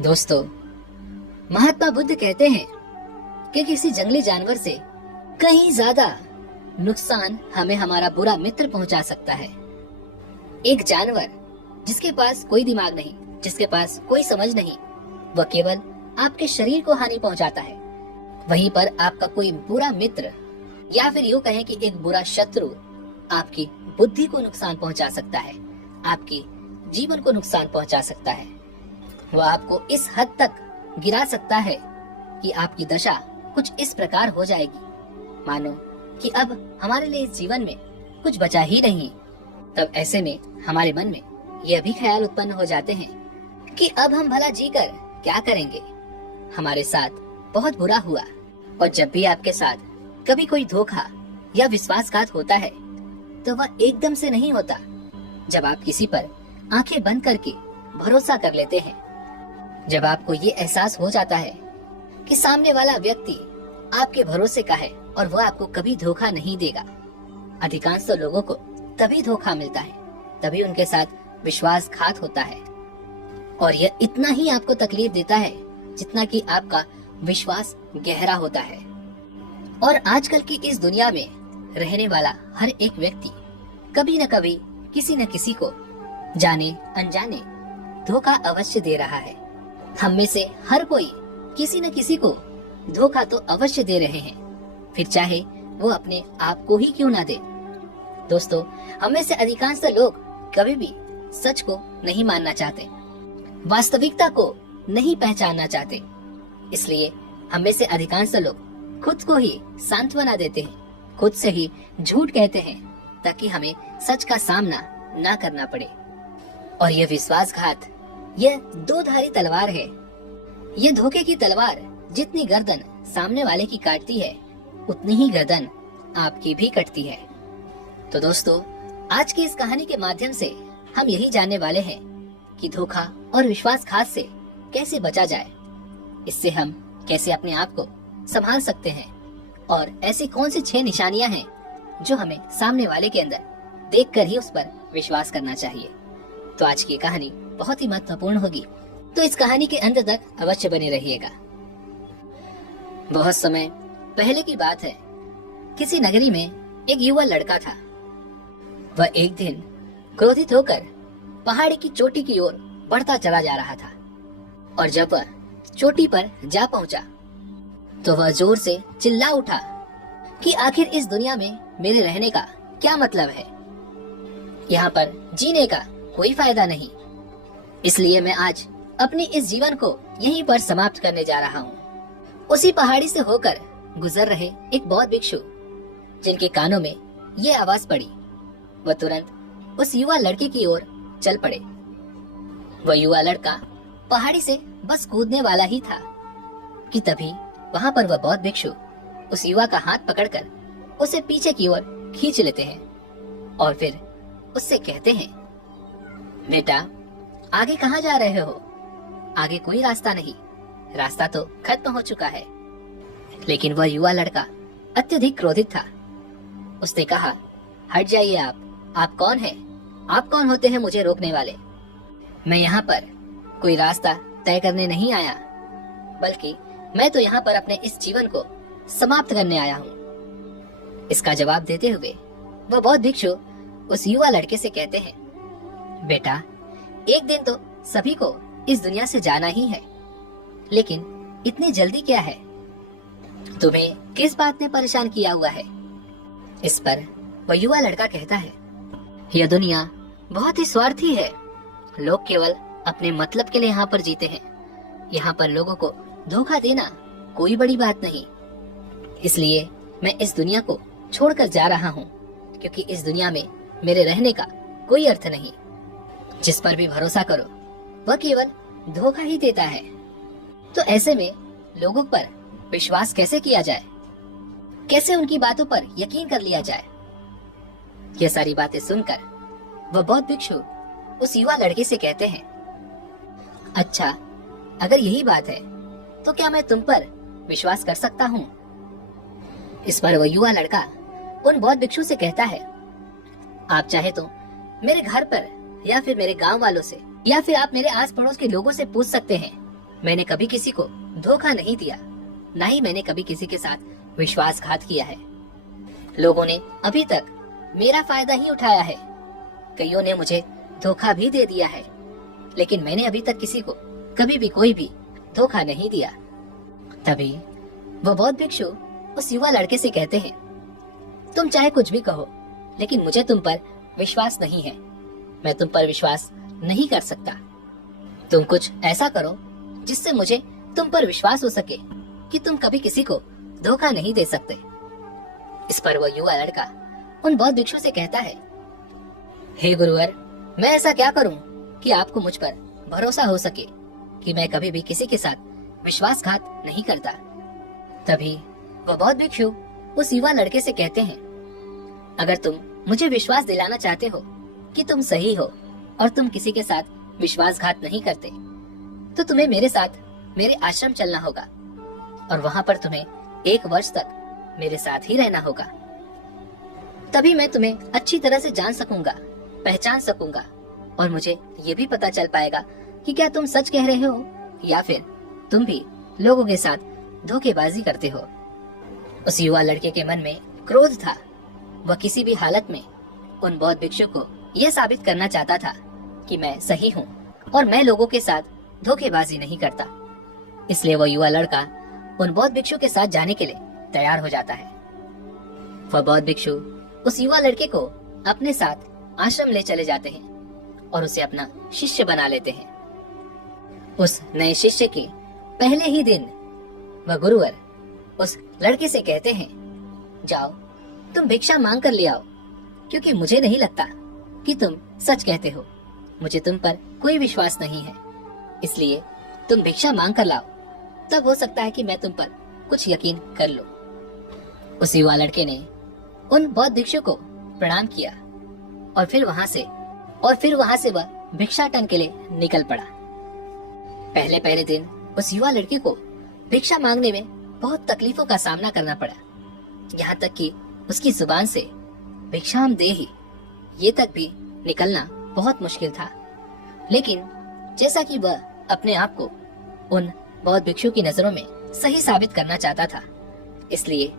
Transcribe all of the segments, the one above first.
दोस्तों, महात्मा बुद्ध कहते हैं कि किसी जंगली जानवर से कहीं ज्यादा नुकसान हमें हमारा बुरा मित्र पहुंचा सकता है। एक जानवर जिसके पास कोई दिमाग नहीं, जिसके पास कोई समझ नहीं, वह केवल आपके शरीर को हानि पहुंचाता है। वहीं पर आपका कोई बुरा मित्र या फिर यूं कहें कि एक बुरा शत्रु आपकी बुद्धि को नुकसान पहुंचा सकता है, आपके जीवन को नुकसान पहुंचा सकता है। वह आपको इस हद तक गिरा सकता है कि आपकी दशा कुछ इस प्रकार हो जाएगी, मानो कि अब हमारे लिए इस जीवन में कुछ बचा ही नहीं। तब ऐसे में हमारे मन में यह भी ख्याल उत्पन्न हो जाते हैं कि अब हम भला जीकर क्या करेंगे, हमारे साथ बहुत बुरा हुआ। और जब भी आपके साथ कभी कोई धोखा या विश्वासघात होता है तो वह एकदम से नहीं होता। जब आप किसी पर आंखें बंद करके भरोसा कर लेते हैं, जब आपको ये एहसास हो जाता है कि सामने वाला व्यक्ति आपके भरोसे का है और वह आपको कभी धोखा नहीं देगा। अधिकांश तो लोगों को तभी धोखा मिलता है, तभी उनके साथ विश्वासघात होता है, और यह इतना ही आपको तकलीफ देता है जितना कि आपका विश्वास गहरा होता है। और आजकल की इस दुनिया में रहने वाला हर एक व्यक्ति कभी न कभी किसी न किसी को जाने अनजाने धोखा अवश्य दे रहा है। हम में से हर कोई किसी न किसी को धोखा तो अवश्य दे रहे हैं, फिर चाहे वो अपने आप को ही क्यों ना दे। दोस्तों, हम में से अधिकांश लोग कभी भी सच को नहीं मानना चाहते, वास्तविकता को नहीं पहचानना चाहते। इसलिए हम में से अधिकांश लोग खुद को ही सांत्वना देते हैं, खुद से ही झूठ कहते हैं ताकि हमें सच का सामना ना करना पड़े। और यह विश्वासघात यह दो धारी तलवार है। यह धोखे की तलवार जितनी गर्दन सामने वाले की काटती है, उतनी ही गर्दन आपकी भी कटती है। तो दोस्तों, आज की इस कहानी के माध्यम से हम यही जानने वाले हैं कि धोखा और विश्वासघात से कैसे बचा जाए, इससे हम कैसे अपने आप को संभाल सकते हैं, और ऐसी कौन सी 6 निशानियां हैं जो हमें सामने वाले के अंदर देखकर ही उस पर विश्वास करना चाहिए। तो आज की कहानी बहुत ही महत्वपूर्ण होगी, तो इस कहानी के अंत तक अवश्य बने रहिएगा। बहुत समय पहले की बात है, किसी नगरी में एक युवा लड़का था। वह एक दिन क्रोधित होकर पहाड़ी की चोटी की ओर बढ़ता चला जा रहा था, और जब वह चोटी पर जा पहुंचा तो वह जोर से चिल्ला उठा कि आखिर इस दुनिया में मेरे रहने का क्या मतलब है। यहाँ पर जीने का कोई फायदा नहीं, इसलिए मैं आज अपने इस जीवन को यहीं पर समाप्त करने जा रहा हूँ। उसी पहाड़ी से होकर गुजर रहे एक बौद्ध भिक्षु, जिनके कानों में ये आवाज पड़ी, वह तुरंत उस युवा लड़के की ओर चल पड़े। वह युवा लड़का पहाड़ी से बस कूदने वाला ही था कि तभी वहाँ पर वह बौद्ध भिक्षु उस युवा का हाथ पकड़कर उसे पीछे की ओर खींच लेते हैं और फिर उससे कहते हैं, बेटा, आगे कहाँ जा रहे हो? आगे कोई रास्ता नहीं, रास्ता तो खत्म हो चुका है। लेकिन वह युवा लड़का अत्यधिक क्रोधित था। उसने कहा, हट जाइए आप कौन हैं? आप कौन होते हैं मुझे रोकने वाले? मैं यहाँ पर कोई रास्ता तय करने नहीं आया, बल्कि मैं तो यहाँ पर अपने इस जीवन को समाप्त करने आया हूँ। इसका जवाब देते हुए वह बौद्ध भिक्षु उस युवा लड़के से कहते हैं, बेटा, एक दिन तो सभी को इस दुनिया से जाना ही है, लेकिन इतनी जल्दी क्या है? तुम्हें किस बात ने परेशान किया हुआ है? इस पर वह युवा लड़का कहता है, यह दुनिया बहुत ही स्वार्थी है। लोग केवल अपने मतलब के लिए यहाँ पर जीते हैं। यहाँ पर लोगों को धोखा देना कोई बड़ी बात नहीं। इसलिए मैं इस दुनिया को छोड़कर जा रहा हूँ, क्योंकि इस दुनिया में मेरे रहने का कोई अर्थ नहीं। जिस पर भी भरोसा करो वह केवल धोखा ही देता है। तो ऐसे में लोगों पर विश्वास कैसे किया जाए? कैसे उनकी बातों पर यकीन कर लिया जाए? यह सारी बातें सुनकर वह बौद्ध भिक्षु उस युवा लड़के से कहते हैं, अच्छा, अगर यही बात है तो क्या मैं तुम पर विश्वास कर सकता हूँ? इस पर वह युवा लड़का उन बौद्ध भिक्षु से कहता है, आप चाहे तो मेरे घर पर या फिर मेरे गांव वालों से या फिर आप मेरे आस पड़ोस के लोगों से पूछ सकते हैं मैंने कभी किसी को धोखा नहीं दिया, ना ही मैंने कभी किसी के साथ विश्वासघात किया है। लोगों ने अभी तक मेरा फायदा ही उठाया है। कईयों ने मुझे धोखा भी दे दिया है, लेकिन मैंने अभी तक किसी को कभी भी कोई भी धोखा नहीं दिया। तभी वो बौद्ध भिक्षु उस युवा लड़के से कहते हैं, तुम चाहे कुछ भी कहो, लेकिन मुझे तुम पर विश्वास नहीं है। मैं तुम पर विश्वास नहीं कर सकता। तुम कुछ ऐसा करो जिससे मुझे तुम पर विश्वास हो सके कि तुम कभी किसी को धोखा नहीं दे सकते। इस पर वो युवा लड़का उन बौद्ध भिक्षु से कहता है, हे गुरुवर, मैं ऐसा क्या करूं कि आपको मुझ पर भरोसा हो सके कि मैं कभी भी किसी के साथ विश्वासघात नहीं करता। तभी वो बौद्ध भिक्षु उस युवा लड़के से कहते हैं, अगर तुम मुझे विश्वास दिलाना चाहते हो कि तुम सही हो और तुम किसी के साथ विश्वासघात नहीं करते, तो तुम्हें मेरे साथ मेरे आश्रम चलना होगा और वहां पर तुम्हें 1 वर्ष तक मेरे साथ ही रहना होगा। तभी मैं तुम्हें अच्छी तरह से जान सकूंगा, पहचान सकूंगा और मुझे ये भी पता चल पाएगा कि क्या तुम सच कह रहे हो या फिर तुम भी लोगों के साथ धोखेबाजी करते हो। उस युवा लड़के के मन में क्रोध था। वह किसी भी हालत में उन बौद्ध भिक्षु को यह साबित करना चाहता था कि मैं सही हूँ और मैं लोगों के साथ धोखेबाजी नहीं करता। इसलिए वह युवा लड़का उन बौद्ध भिक्षु के साथ जाने के लिए तैयार हो जाता है। वह बौद्ध भिक्षु उस युवा लड़के को अपने साथ आश्रम ले चले जाते हैं और उसे अपना शिष्य बना लेते हैं। उस नए शिष्य के पहले ही दिन वह गुरुवर उस लड़के से कहते हैं, जाओ तुम भिक्षा मांग कर ले आओ, क्योंकि मुझे नहीं लगता कि तुम सच कहते हो। मुझे तुम पर कोई विश्वास नहीं है, इसलिए तुम भिक्षा मांग कर लाओ, तब हो सकता है कि मैं तुम पर कुछ यकीन कर लूं। उस युवा लड़के ने उन बौद्ध भिक्षु को प्रणाम किया और फिर वहां से वह भिक्षाटन के लिए निकल पड़ा। पहले दिन उस युवा लड़के को भिक्षा मांगने में बहुत तकलीफों का सामना करना पड़ा। यहाँ तक कि उसकी जुबान से भिक्षाम देहि ये तक भी निकलना बहुत मुश्किल था। लेकिन जैसा कि वह अपने आप को उन बौद्ध भिक्षु की नजरों में सही साबित करना चाहता था, इसलिए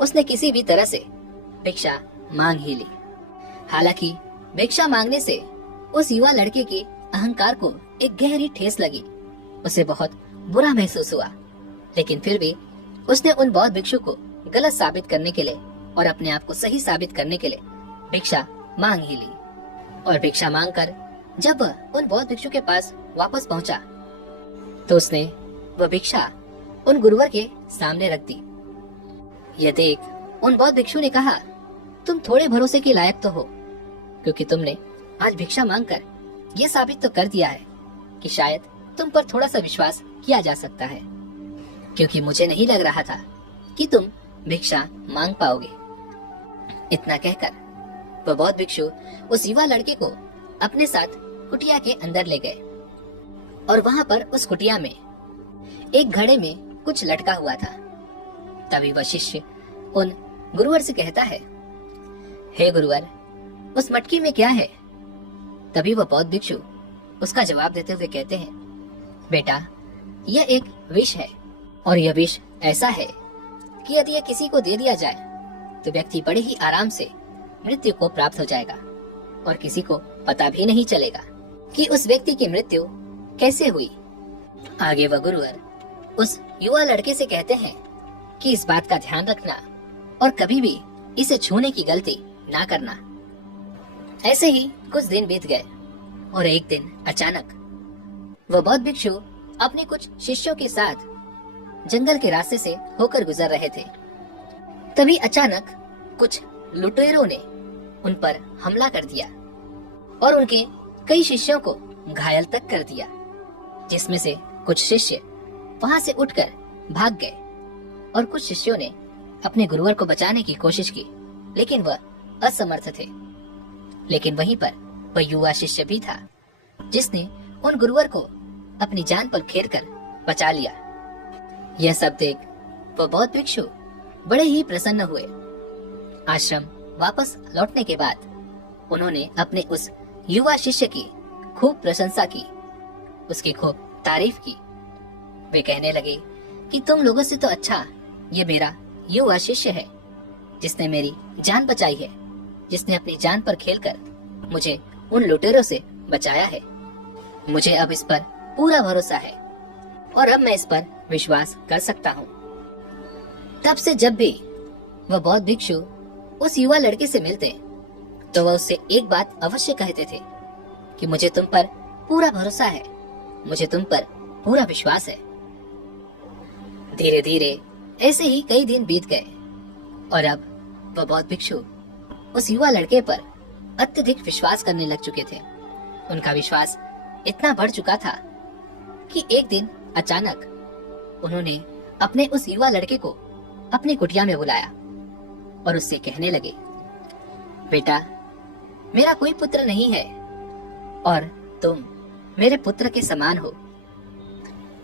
उसने किसी भी तरह से भिक्षा मांग ही ली। हालांकि भिक्षा मांगने से उस युवा लड़के के अहंकार को एक गहरी ठेस लगी। उसे बहुत बुरा महसूस हुआ, लेकिन फिर भी उसने उन बौद्ध भिक्षु को गलत साबित करने के लिए और अपने आप को सही साबित करने के लिए भिक्षा मांग ही ली। और भिक्षा मांगकर जब वह उन बौद्ध भिक्षु के पास वापस पहुंचा, तो उसने वह भिक्षा उन गुरुवर के सामने रख दी। यह देख उन बौद्ध भिक्षु ने कहा, तुम थोड़े भरोसे के लायक तो हो, क्योंकि तुमने आज भिक्षा मांगकर यह साबित तो कर दिया है कि शायद तुम पर थोड़ा सा विश्वास किया जा सकता है, क्योंकि मुझे नहीं लग रहा था कि तुम भिक्षा मांग पाओगे। इतना कहकर वह बौद्ध भिक्षु उस युवा लड़के को अपने साथ कुटिया के अंदर ले गए और वहां पर उस कुटिया में एक घड़े में कुछ लटका हुआ था। तभी वह शिष्य उन गुरुवर से कहता है, हे गुरुवर, उस मटकी में क्या है? तभी वह बौद्ध भिक्षु उसका जवाब देते हुए कहते हैं, बेटा, यह एक विष है और यह विष ऐसा है कि यदि यह किसी को दे दिया जाए तो व्यक्ति बड़े ही आराम से मृत्यु को प्राप्त हो जाएगा और किसी को पता भी नहीं चलेगा कि उस व्यक्ति की मृत्यु कैसे हुई। आगे वह गुरुवर उस युवा लड़के से कहते हैं कि इस बात का ध्यान रखना और कभी भी इसे छूने की गलती ना करना। ऐसे ही कुछ दिन बीत गए और एक दिन अचानक वह बौद्ध भिक्षु अपने कुछ शिष्यों के साथ जंगल के रास्ते से होकर गुजर रहे थे। तभी अचानक कुछ लुटेरों ने उन पर हमला कर दिया और उनके कई शिष्यों को घायल तक कर दिया, जिसमें से कुछ शिष्य वहां से उठकर भाग गए और कुछ शिष्यों ने अपने गुरुवर को बचाने की कोशिश की, लेकिन वह असमर्थ थे। लेकिन वहीं पर वह युवा शिष्य भी था जिसने उन गुरुवर को अपनी जान पर खेर कर बचा लिया। यह सब देख वह बौद्ध भिक्षु बड़े ही प्रसन्न हुए। आश्रम वापस लौटने के बाद उन्होंने अपने उस युवा शिष्य की खूब प्रशंसा की, उसकी खूब तारीफ की वे कहने लगे कि तुम लोगों से तो अच्छा ये मेरा युवा शिष्य है, जिसने मेरी जान बचाई है, जिसने अपनी जान पर खेलकर मुझे उन लुटेरों से बचाया है। मुझे अब इस पर पूरा भरोसा है और अब मैं इस पर विश्वास कर सकता हूँ। तब से जब भी वह बौद्ध भिक्षु उस युवा लड़के से मिलते तो वह उससे एक बात अवश्य कहते थे कि मुझे तुम पर पूरा भरोसा है, मुझे तुम पर पूरा विश्वास है। धीरे धीरे ऐसे ही कई दिन बीत गए और अब वह बौद्ध भिक्षु उस युवा लड़के पर अत्यधिक विश्वास करने लग चुके थे। उनका विश्वास इतना बढ़ चुका था कि एक दिन अचानक उन्होंने अपने उस युवा लड़के को अपनी कुटिया में बुलाया और उससे कहने लगे, बेटा, मेरा कोई पुत्र नहीं है और तुम मेरे पुत्र के समान हो।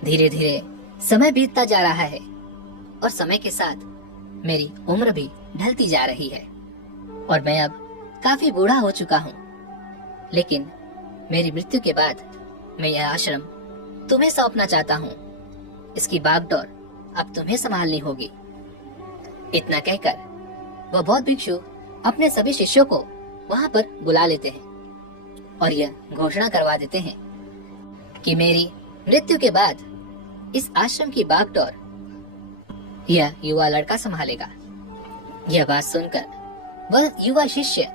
धीरे धीरे समय बीतता जा रहा है और समय के साथ मेरी उम्र भी ढलती जा रही है और मैं अब काफी बूढ़ा हो चुका हूँ। लेकिन मेरी मृत्यु के बाद मैं यह आश्रम तुम्हें सौंपना चाहता हूँ। इसकी बागडोर अब तुम्हें संभालनी होगी। इतना कहकर वह बौद्ध भिक्षु अपने सभी शिष्यों को वहां पर बुला लेते हैं और यह घोषणा करवा देते हैं कि मेरी मृत्यु के बाद इस आश्रम की बागडोर यह युवा लड़का संभालेगा। यह बात सुनकर वह युवा शिष्य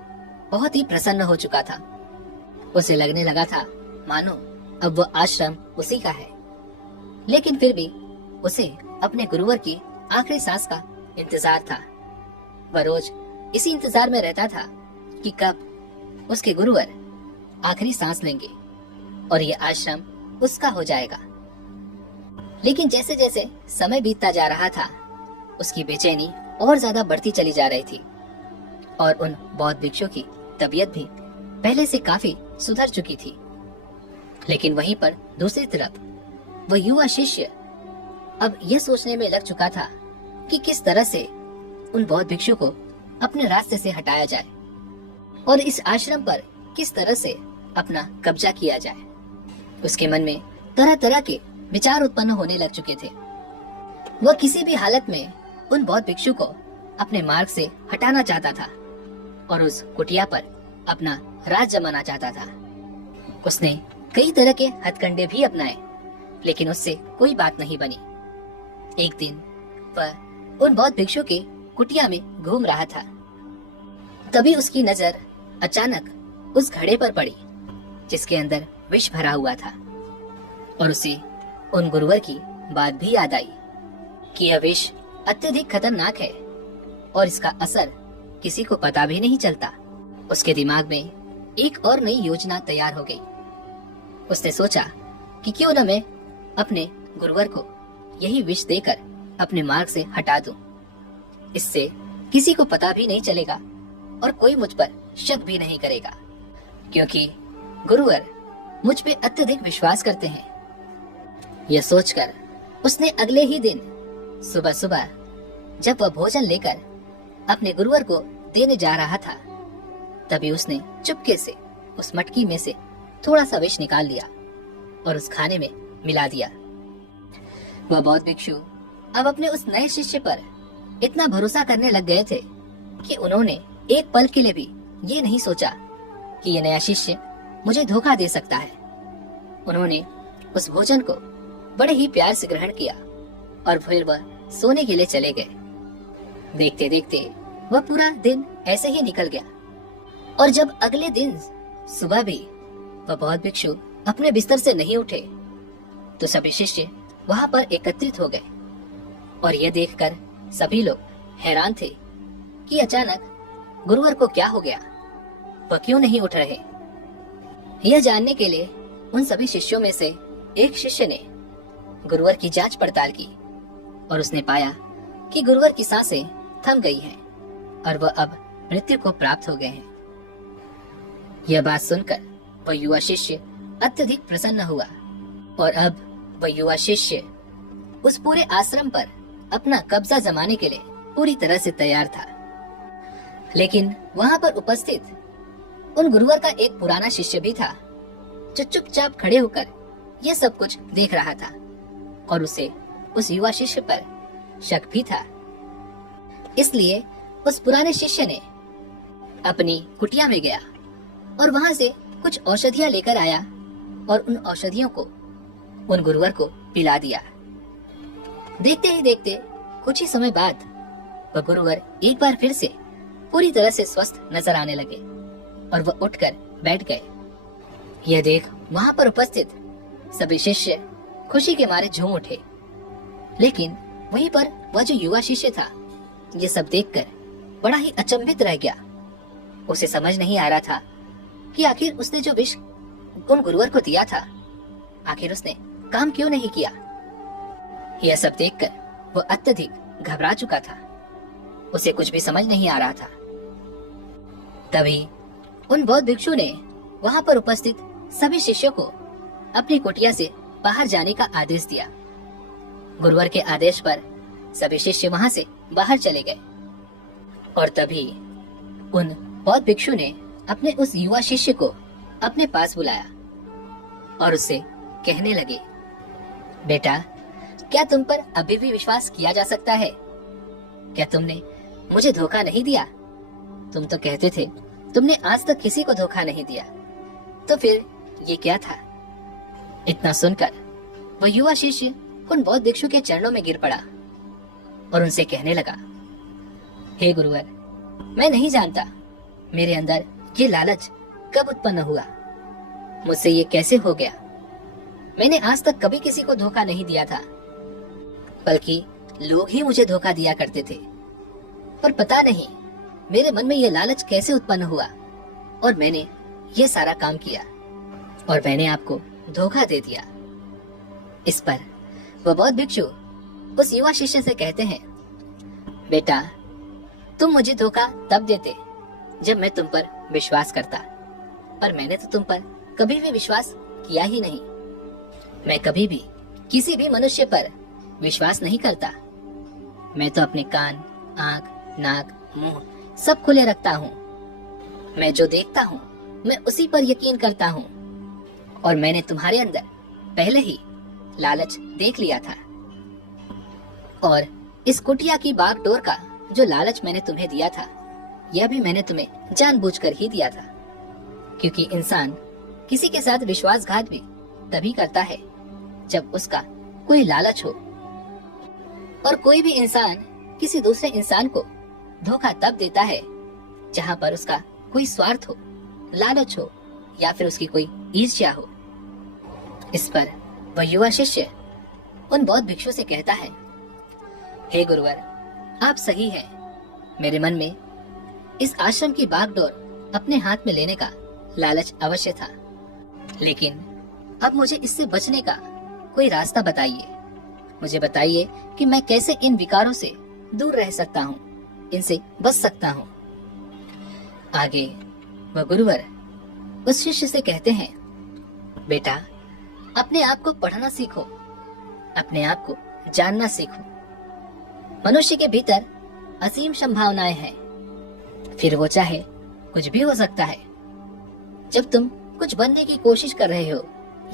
बहुत ही प्रसन्न हो चुका था। उसे लगने लगा था मानो अब वह आश्रम उसी का है। लेकिन फिर भी उसे अपने गुरुवर की आखिरी सांस का इंतजार था। वह रोज इसी इंतजार में रहता था कि कब उसके गुरुवर आखिरी सांस लेंगे और यह आश्रम उसका हो जाएगा। लेकिन जैसे जैसे समय बीतता जा रहा था, उसकी बेचैनी और ज्यादा बढ़ती चली जा रही थी और उन बौद्ध भिक्षु की तबीयत भी पहले से काफी सुधर चुकी थी। लेकिन वहीं पर दूसरी तरफ वह युवा शिष्य अब यह सोचने में लग चुका था कि किस तरह से उन बौद्ध भिक्षु को अपने रास्ते से हटाया जाए और इस आश्रम पर किस तरह से अपना कब्जा किया जाए। उसके मन में तरह तरह के विचार उत्पन्न होने लग चुके थे। वह किसी भी हालत में उन बौद्ध भिक्षु को अपने मार्ग से हटाना चाहता था और उस कुटिया पर अपना राज जमाना चाहता था। उसने कई तरह के हथकंडे भी अपनाए, लेकिन उससे कोई बात नहीं बनी। एक दिन वह उन बौद्ध भिक्षु के कुटिया में घूम रहा था। तभी उसकी नजर अचानक उस घड़े पर पड़ी जिसके अंदर विष भरा हुआ था और उसे उन गुरुवर की बात भी याद आई कि यह विष अत्यधिक खतरनाक है और इसका असर किसी को पता भी नहीं चलता। उसके दिमाग में एक और नई योजना तैयार हो गई। उसने सोचा कि क्यों न मैं अपने गुरुवर को यही विष देकर अपने मार्ग से हटा दूं। इससे किसी को पता भी नहीं चलेगा और कोई मुझ पर शक भी नहीं करेगा, क्योंकि गुरुवर मुझ पे अत्यधिक विश्वास करते हैं। यह सोचकर उसने अगले ही दिन सुबह सुबह जब वह भोजन लेकर अपने गुरुवर को देने जा रहा था, तभी उसने चुपके से उस मटकी में से थोड़ा सा विष निकाल लिया और उस खाने में मिला दिया। वह बौद्ध भिक्षु अब अपने उस नए शिष्य पर इतना भरोसा करने लग गए थे कि उन्होंने एक पल के लिए भी ये नहीं सोचा कि यह नया शिष्य मुझे धोखा दे सकता है। उन्होंने उस भोजन को बड़े ही प्यार से ग्रहण किया और फिर वह सोने के लिए चले गए। देखते देखते वह पूरा दिन ऐसे ही निकल गया और जब अगले दिन सुबह भी वह बौद्ध भिक्षु अपने बिस्तर से नहीं उठे तो सभी शिष्य वहां पर एकत्रित हो गए और यह देखकर सभी लोग हैरान थे कि अचानक गुरुवर को क्या हो गया, वह क्यों नहीं उठ रहे। यह जानने के लिए उन सभी शिष्यों में से एक शिष्य ने गुरुवर की जांच पड़ताल की और उसने पाया कि गुरुवर की सांसें थम गई हैं और वह अब मृत्यु को प्राप्त हो गए हैं। यह बात सुनकर वह युवा शिष्य अत्यधिक प्रसन्न हुआ और अब वह युवा शिष्य उस पूरे आश्रम पर अपना कब्जा जमाने के लिए पूरी तरह से तैयार था। लेकिन वहां पर उपस्थित उन गुरुवर का एक पुराना शिष्य भी था जो चुपचाप खड़े होकर यह सब कुछ देख रहा था। और उसे उस युवा शिष्य पर शक भी था। इसलिए उस पुराने शिष्य ने अपनी कुटिया में गया और वहां से कुछ औषधियां लेकर आया और उन औषधियों को उन गुरुवर को पिला दिया। देखते ही देखते कुछ ही समय बाद वह गुरुवर एक बार फिर से पूरी तरह से स्वस्थ नजर आने लगे और वह उठकर बैठ गए। यह देख वहां पर उपस्थित सभी शिष्य खुशी के मारे झूम उठे, लेकिन वहीं पर वह जो युवा शिष्य था ये सब देखकर बड़ा ही अचंभित रह गया। उसे समझ नहीं आ रहा था कि आखिर उसने जो विष उन गुरुवर को दिया था आखिर उसने काम क्यों नहीं किया। यह सब देखकर वह अत्यधिक घबरा चुका था, उसे कुछ भी समझ नहीं आ रहा था। तभी उन बौद्ध भिक्षु ने वहां पर उपस्थित सभी शिष्यों को अपनी कुटिया से बाहर जाने का आदेश दिया। गुरुवर के आदेश पर सभी शिष्य वहां से बाहर चले गए और तभी उन बौद्ध भिक्षु ने अपने उस युवा शिष्य को अपने पास बुलाया और उससे कहने लगे, बेटा, क्या तुम पर अभी भी विश्वास किया जा सकता है? क्या तुमने मुझे धोखा नहीं दिया? तुम तो कहते थे तुमने आज तक किसी को धोखा नहीं दिया, तो फिर ये क्या था? इतना सुनकर वह युवा शिष्य उन बौद्ध भिक्षु के चरणों में गिर पड़ा और उनसे कहने लगा, हे गुरुवर, मैं नहीं जानता मेरे अंदर ये लालच कब उत्पन्न हुआ, मुझसे ये कैसे हो गया। मैंने आज तक कभी किसी को धोखा नहीं दिया था, बल्कि लोग ही मुझे धोखा दिया करते थे। पर पता नहीं मेरे मन में ये लालच कैसे उत्पन्न हुआ और मैंने ये सारा काम किया और मैंने आपको धोखा दे दिया। इस पर वह बौद्ध भिक्षु उस युवा शिष्य से कहते हैं, बेटा, तुम मुझे धोखा तब देते जब मैं तुम पर विश्वास करता, पर मैंने तो तुम पर कभी भी विश्वास किया ही नहीं। मैं कभी भी किसी भी मनुष्य पर विश्वास नहीं करता। मैं तो अपने कान, आंख, नाक, मुंह सब खुले रखता हूँ। मैं जो देखता हूँ मैं उसी पर यकीन करता हूँ और मैंने तुम्हारे अंदर पहले ही लालच देख लिया था और इस कुटिया की बागडोर का जो लालच मैंने तुम्हें दिया था यह भी मैंने तुम्हें जानबूझकर ही दिया था, क्योंकि इंसान किसी के साथ विश्वासघात भी तभी करता है जब उसका कोई लालच हो, और कोई भी इंसान किसी दूसरे इंसान को धोखा तब देता है जहाँ पर उसका कोई स्वार्थ हो, लालच हो या फिर उसकी कोई ईर्ष्या हो। इस पर वह युवा शिष्य उन बौद्ध भिक्षु से कहता है, हे गुरुवर, आप सही हैं। मेरे मन में इस आश्रम की बागडोर अपने हाथ में लेने का लालच अवश्य था, लेकिन अब मुझे इससे बचने का कोई रास्ता बताइए। मुझे बताइए कि मैं कैसे इन विकारों से दूर रह सकता हूँ, इनसे बच सकता हूँ। आगे वह गुरुवर उस शिष्य से कहते हैं, बेटा, अपने आप को पढ़ना सीखो, अपने आप को जानना सीखो। मनुष्य के भीतर असीम संभावनाएं हैं, फिर वो चाहे कुछ भी हो सकता है। जब तुम कुछ बनने की कोशिश कर रहे हो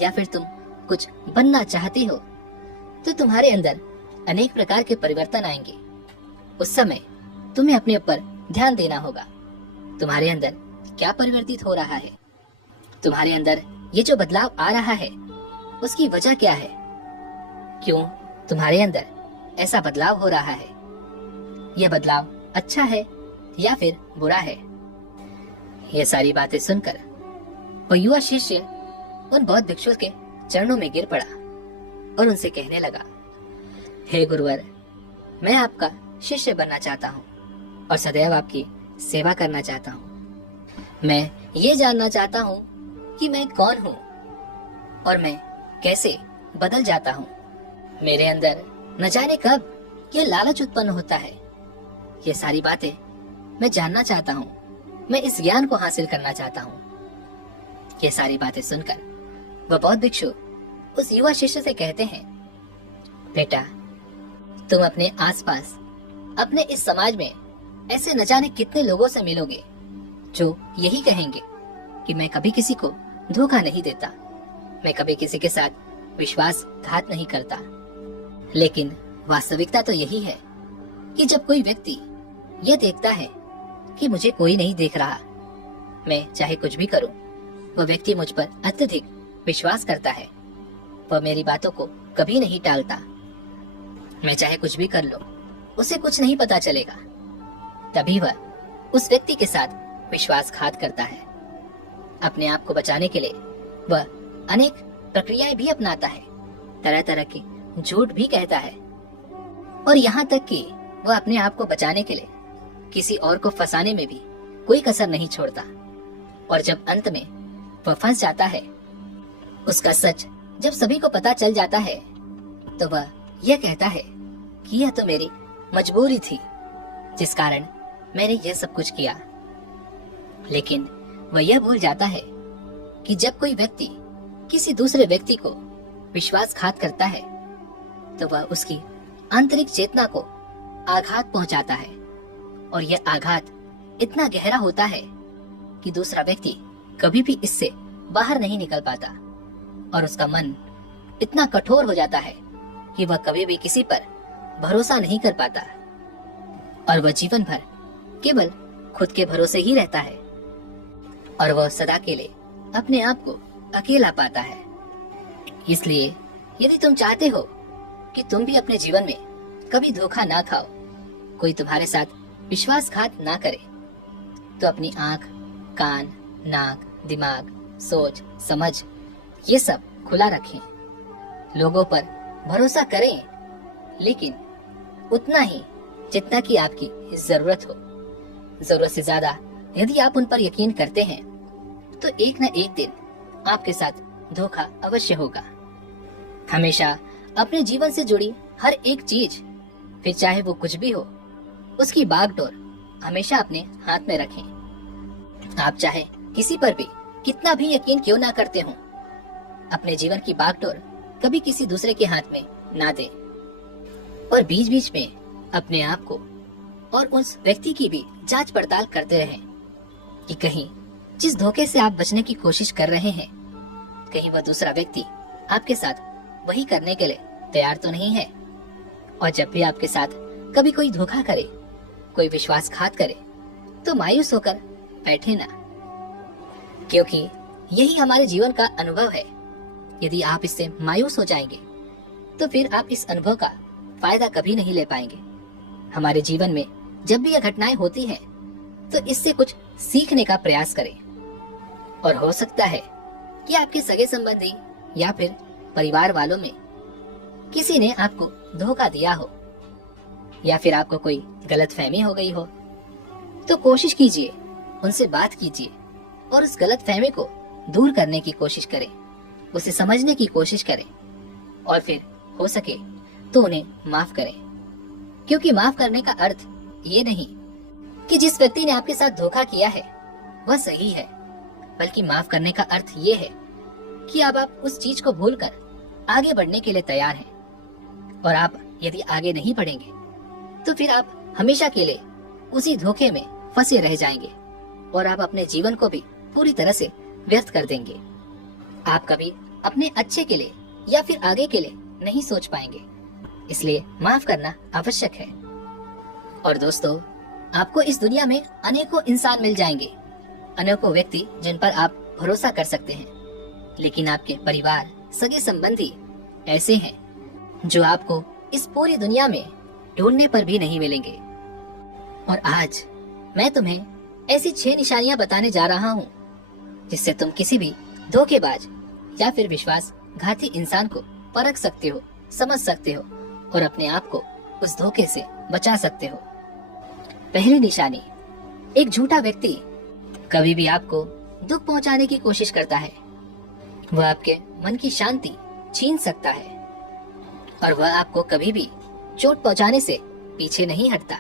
या फिर तुम कुछ बनना चाहते हो तो तुम्हारे अंदर अनेक प्रकार के परिवर्तन आएंगे। उस समय तुम्हें अपने ऊपर ध्यान देना होगा। तुम्हारे अंदर क्या परिवर्तित हो रहा है, तुम्हारे अंदर ये जो बदलाव आ रहा है उसकी वजह क्या है, क्यों तुम्हारे अंदर ऐसा बदलाव हो रहा है, यह बदलाव अच्छा है या फिर बुरा है। ये सारी बातें सुनकर वो युवा शिष्य उन बौद्ध भिक्षु के चरणों में गिर पड़ा और उनसे कहने लगा, हे गुरुवर, मैं आपका शिष्य बनना चाहता हूँ और सदैव आपकी सेवा करना चाहता हूँ। मैं ये जानना चाहता हूँ कि मैं कौन हूँ और मैं कैसे बदल जाता हूँ। मेरे अंदर न जाने कब ये लालच उत्पन्न होता है। ये सारी बातें मैं जानना चाहता हूँ, मैं इस ज्ञान को हासिल करना चाहता हूँ। ये सारी बातें सुनकर वह बौद्ध भिक्षु उस युवा शिष्य से कहते हैं, बेटा, तुम अपने आसपास, अपने इस समाज में ऐसे न जाने कितने लोगों से मिलोगे जो यही कहेंगे कि मैं कभी किसी को धोखा नहीं देता, मैं कभी किसी के साथ विश्वासघात नहीं करता, लेकिन वास्तविकता तो यही है कि जब कोई व्यक्ति यह देखता है कि मुझे कोई नहीं देख रहा, मैं चाहे कुछ भी करूं, वह व्यक्ति मुझ पर अत्यधिक विश्वास करता है, वह मेरी बातों को कभी नहीं टालता, मैं चाहे कुछ भी कर लूं, उसे कुछ नहीं पता चलेगा, तभी वह उस व्यक्ति के साथ विश्वासघात करता है। अपने आप को बचाने के लिए वह अनेक प्रक्रियाएं भी अपनाता है, तरह तरह के झूठ भी कहता है, और यहाँ तक कि वह अपने आप को बचाने के लिए किसी और को फंसाने में भी कोई कसर नहीं छोड़ता। और जब अंत में वह फंस जाता है, उसका सच जब सभी को पता चल जाता है, तो वह यह कहता है कि यह तो मेरी मजबूरी थी जिस कारण मैंने यह सब कुछ किया। लेकिन वह यह भूल जाता है कि जब कोई व्यक्ति किसी दूसरे व्यक्ति को विश्वासघात करता है, तो वह उसकी आंतरिक चेतना को आघात पहुंचाता है, और यह आघात इतना गहरा होता है कि दूसरा व्यक्ति कभी भी इससे बाहर नहीं निकल पाता, और उसका मन इतना कठोर हो जाता है कि वह कभी भी किसी पर भरोसा नहीं कर पाता, और वह जीवन भर केवल खुद के भरोसे ही रहता है, और वह सदा के लिए अपने आप को अकेला पाता है। इसलिए यदि तुम चाहते हो कि तुम भी अपने जीवन में कभी धोखा ना खाओ, कोई तुम्हारे साथ विश्वासघात ना करे, तो अपनी आंख, कान, नाक, दिमाग, सोच, समझ ये सब खुला रखें। लोगों पर भरोसा करें, लेकिन उतना ही जितना कि आपकी जरूरत हो। जरूरत से ज्यादा यदि आप उन पर यकीन करते हैं, तो एक न एक दिन आपके साथ धोखा अवश्य होगा। हमेशा अपने जीवन से जुड़ी हर एक चीज, फिर चाहे वो कुछ भी हो, उसकी बागडोर हमेशा अपने हाथ में रखें। आप चाहे किसी पर भी कितना भी यकीन क्यों ना करते हो, अपने जीवन की बागडोर कभी किसी दूसरे के हाथ में ना दें, और बीच बीच में अपने आप को और उस व्यक्ति की भी जांच पड़ताल करते रहें कि कहीं जिस धोखे से आप बचने की कोशिश कर रहे हैं, कहीं वह दूसरा व्यक्ति आपके साथ वही करने के लिए तैयार तो नहीं है। और जब भी आपके साथ कभी कोई धोखा करे, कोई विश्वासघात करे, तो मायूस होकर बैठे ना, क्योंकि यही हमारे जीवन का अनुभव है। यदि आप इससे मायूस हो जाएंगे, तो फिर आप इस अनुभव का फायदा कभी नहीं ले पाएंगे। हमारे जीवन में जब भी यह घटनाएं होती हैं, तो इससे कुछ सीखने का प्रयास करें। और हो सकता है कि आपके सगे संबंधी या फिर परिवार वालों में किसी ने आपको धोखा दिया हो, या फिर आपको कोई गलतफहमी हो गई हो, तो कोशिश कीजिए, उनसे बात कीजिए और उस गलतफहमी को दूर करने की कोशिश करें, उसे समझने की कोशिश करें, और फिर हो सके तो उन्हें माफ करें। क्योंकि माफ करने का अर्थ ये नहीं कि जिस व्यक्ति ने आपके साथ धोखा किया है वह सही है, बल्कि माफ करने का अर्थ ये है कि अब आप उस चीज को भूलकर आगे बढ़ने के लिए तैयार हैं। और आप यदि आगे नहीं बढ़ेंगे, तो फिर आप हमेशा के लिए उसी धोखे में फंसे रह जाएंगे, और आप अपने जीवन को भी पूरी तरह से व्यर्थ कर देंगे। आप कभी अपने अच्छे के लिए या फिर आगे के लिए नहीं सोच पाएंगे। इसलिए माफ करना आवश्यक है। और दोस्तों, आपको इस दुनिया में अनेकों इंसान मिल जाएंगे, अनेकों व्यक्ति जिन पर आप भरोसा कर सकते हैं, लेकिन आपके परिवार, सगे संबंधी ऐसे हैं जो आपको इस पूरी दुनिया में ढूंढने पर भी नहीं मिलेंगे। और आज मैं तुम्हें ऐसी 6 निशानियां बताने जा रहा हूँ, जिससे तुम किसी भी धोखेबाज या फिर विश्वासघाती इंसान को परख सकते हो, समझ सकते हो, और अपने आप को उस धोखे से बचा सकते हो। पहली निशानी, एक झूठा व्यक्ति कभी भी आपको दुख पहुंचाने की कोशिश करता है। वह आपके मन की शांति छीन सकता है, और वह आपको कभी भी चोट पहुंचाने से पीछे नहीं हटता।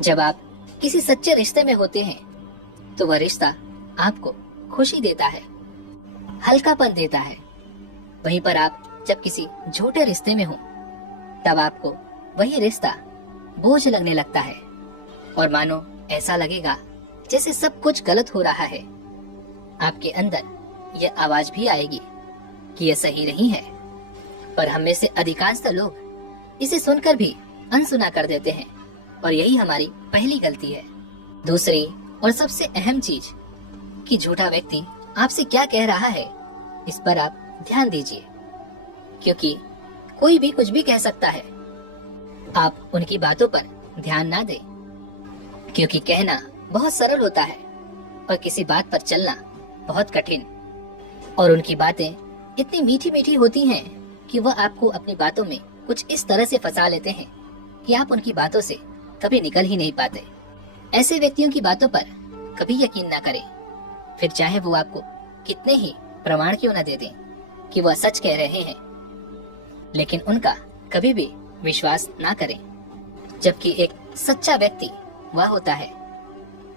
जब आप किसी सच्चे रिश्ते में होते हैं, तो वह रिश्ता आपको खुशी देता है, हल्कापन देता है। वहीं पर आप जब किसी झूठे रिश्ते में हो, तब आपको वही रिश्ता बोझ लगने लगता है, और मानो ऐसा लगेगा जैसे सब कुछ गलत हो रहा है। आपके अंदर यह आवाज भी आएगी कि यह सही नहीं है। पर हम में से अधिकांश लोग इसे सुनकर भी अनसुना कर देते हैं और यही हमारी पहली गलती है। दूसरी और सबसे अहम चीज कि झूठा व्यक्ति आपसे क्या कह रहा है इस पर आप ध्यान दीजिए, क्योंकि कोई भी कुछ भी कह सकता है। आप उनकी बातों पर ध्यान ना दें, क्योंकि कहना बहुत सरल होता है और किसी बात पर चलना बहुत कठिन। और उनकी बातें इतनी मीठी मीठी होती हैं कि वह आपको अपनी बातों में कुछ इस तरह से फंसा लेते हैं कि आप उनकी बातों से कभी निकल ही नहीं पाते। ऐसे व्यक्तियों की बातों पर कभी यकीन ना करें, फिर चाहे वो आपको कितने ही प्रमाण क्यों न दे दें कि वह सच कह रहे हैं, लेकिन उनका कभी भी विश्वास ना करें। जबकि एक सच्चा व्यक्ति वह होता है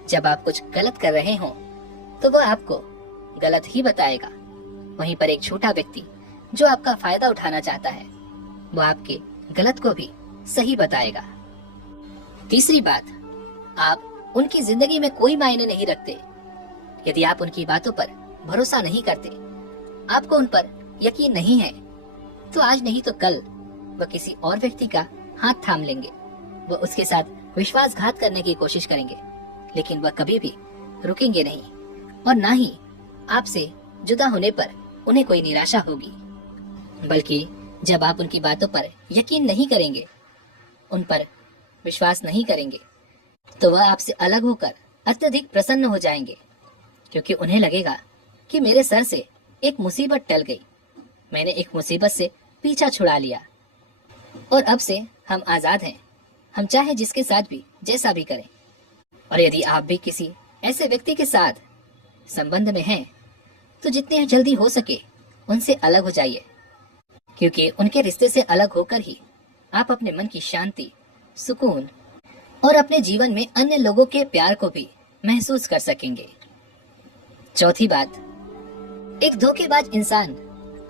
जब आप कुछ गलत कर रहे हो तो वह आपको गलत ही बताएगा। वहीं पर एक झूठा व्यक्ति जो आपका फायदा उठाना चाहता है वो आपके गलत को भी सही बताएगा। तीसरी बात, आप उनकी जिंदगी में कोई मायने नहीं रखते। यदि आप उनकी बातों पर भरोसा नहीं करते, आपको उन पर यकीन नहीं है, तो आज नहीं तो कल वह किसी और व्यक्ति का हाथ थाम लेंगे। वह उसके साथ विश्वासघात करने की कोशिश करेंगे, लेकिन वह कभी भी रुकेंगे नहीं और ना ही आपसे जुदा होने पर उन्हें कोई निराशा होगी। बल्कि जब आप उनकी बातों पर यकीन नहीं करेंगे, उन पर विश्वास नहीं करेंगे, तो वह आपसे अलग होकर अत्यधिक प्रसन्न हो जाएंगे, क्योंकि उन्हें लगेगा कि मेरे सर से एक मुसीबत टल गई, मैंने एक मुसीबत से पीछा छुड़ा लिया और अब से हम आजाद हैं, हम चाहे जिसके साथ भी जैसा भी करें। और यदि आप भी किसी ऐसे व्यक्ति के साथ संबंध में हैं, तो जितने जल्दी हो सके उनसे अलग हो जाइए, क्योंकि उनके रिश्ते से अलग होकर ही आप अपने मन की शांति, सुकून और अपने जीवन में अन्य लोगों के प्यार को भी महसूस कर सकेंगे। चौथी बात, एक धोखेबाज इंसान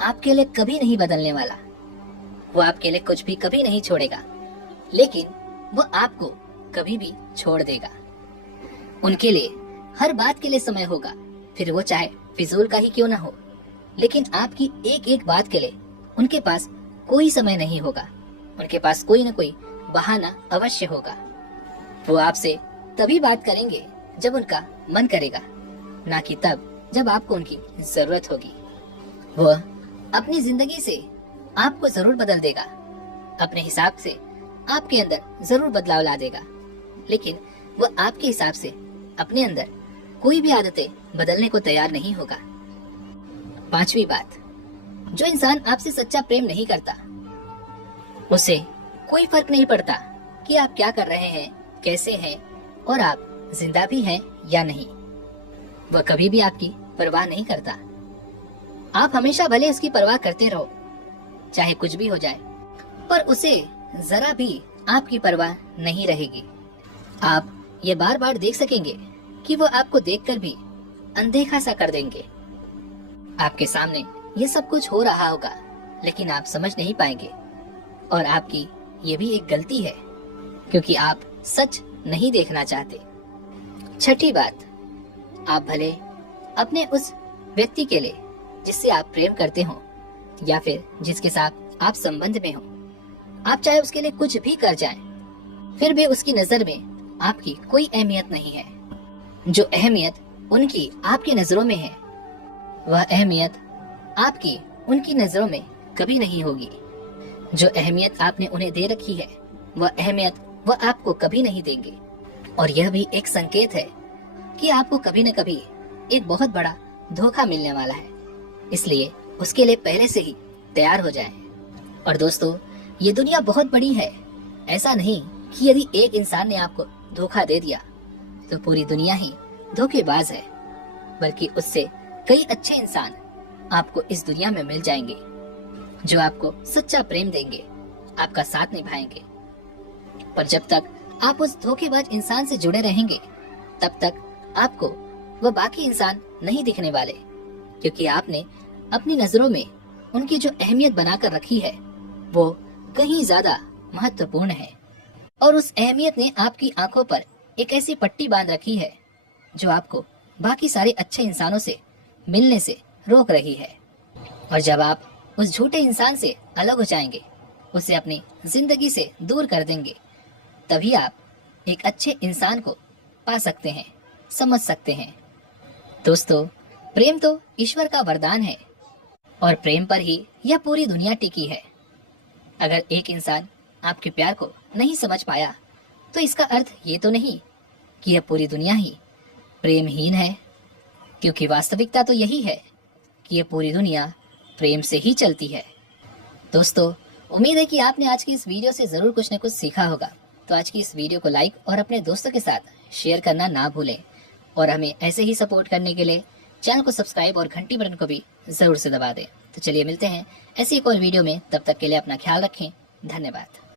आपके लिए कभी नहीं बदलने वाला। वो आपके लिए कुछ भी कभी नहीं छोड़ेगा, लेकिन वो आपको कभी भी छोड़ देगा। उनके लिए हर बात के लिए समय होगा, फिर वो चाहे फिजूल का ही क्यों ना हो, लेकिन आपकी एक एक बात के लिए उनके पास कोई समय नहीं होगा। उनके पास कोई न कोई बहाना अवश्य होगा। वो आपसे तभी बात करेंगे जब उनका मन करेगा, ना कि तब जब आपको उनकी जरूरत होगी। वह अपनी जिंदगी से आपको जरूर बदल देगा, अपने हिसाब से आपके अंदर जरूर बदलाव ला देगा, लेकिन वह आपके हिसाब से अपने अंदर कोई भी आदतें बदलने को तैयार नहीं होगा। पांचवी बात, जो इंसान आपसे सच्चा प्रेम नहीं करता, उसे कोई फर्क नहीं पड़ता कि आप क्या कर रहे हैं, कैसे हैं और आप जिंदा भी हैं या नहीं। वह कभी भी आपकी परवाह नहीं करता। आप हमेशा भले उसकी परवाह करते रहो, चाहे कुछ भी हो जाए, पर उसे जरा भी आपकी परवाह नहीं रहेगी। आप ये बार बार देख सकेंगे कि वो आपको देखकर भी अनदेखा सा कर देंगे। आपके सामने ये सब कुछ हो रहा होगा, लेकिन आप समझ नहीं पाएंगे और आपकी ये भी एक गलती है, क्योंकि आप सच नहीं देखना चाहते। छठी बात, आप भले अपने उस व्यक्ति के लिए जिससे आप प्रेम करते हो या फिर जिसके साथ आप संबंध में हो, आप चाहे उसके लिए कुछ भी कर जाएं, फिर भी उसकी नजर में आपकी कोई अहमियत नहीं है। जो अहमियत उनकी आपकी नजरों में है, वह अहमियत आपकी उनकी नजरों में कभी नहीं होगी। जो अहमियत आपने उन्हें दे रखी है, वह अहमियत वह आपको कभी नहीं देंगे। और यह भी एक संकेत है कि आपको कभी न कभी एक बहुत बड़ा धोखा मिलने वाला है, इसलिए उसके लिए पहले से ही तैयार हो जाएं। और दोस्तों, ये दुनिया बहुत बड़ी है। ऐसा नहीं कि यदि एक इंसान ने आपको धोखा दे दिया तो पूरी दुनिया ही धोखेबाज है, बल्कि उससे कई अच्छे इंसान आपको इस दुनिया में मिल जाएंगे, जो आपको सच्चा प्रेम देंगे, आपका साथ निभाएंगे। पर जब तक आप उस धोखेबाज इंसान से जुड़े रहेंगे, तब तक आपको वह बाकी इंसान नहीं दिखने वाले, क्योंकि आपने अपनी नजरों में उनकी जो अहमियत बनाकर रखी है, वो कहीं ज्यादा महत्वपूर्ण है। और उस अहमियत ने आपकी आंखों पर एक ऐसी पट्टी बांध रखी है जो आपको बाकी सारे अच्छे इंसानों से मिलने से रोक रही है। और जब आप उस झूठे इंसान से अलग हो जाएंगे, उसे अपनी जिंदगी से दूर कर देंगे, तभी आप एक अच्छे इंसान को पा सकते हैं, समझ सकते हैं। दोस्तों, प्रेम तो ईश्वर का वरदान है और प्रेम पर ही यह पूरी दुनिया टिकी है। अगर एक इंसान आपके प्यार को नहीं समझ पाया तो इसका अर्थ ये तो नहीं कि यह पूरी दुनिया ही प्रेमहीन है, क्योंकि वास्तविकता तो यही है कि यह पूरी दुनिया प्रेम से ही चलती है। दोस्तों, उम्मीद है कि आपने आज की इस वीडियो से जरूर कुछ न कुछ सीखा होगा। तो आज की इस वीडियो को लाइक और अपने दोस्तों के साथ शेयर करना ना भूलें और हमें ऐसे ही सपोर्ट करने के लिए चैनल को सब्सक्राइब और घंटी बटन को भी जरूर से दबा दें। तो चलिए मिलते हैं ऐसी एक और वीडियो में, तब तक के लिए अपना ख्याल रखें। धन्यवाद।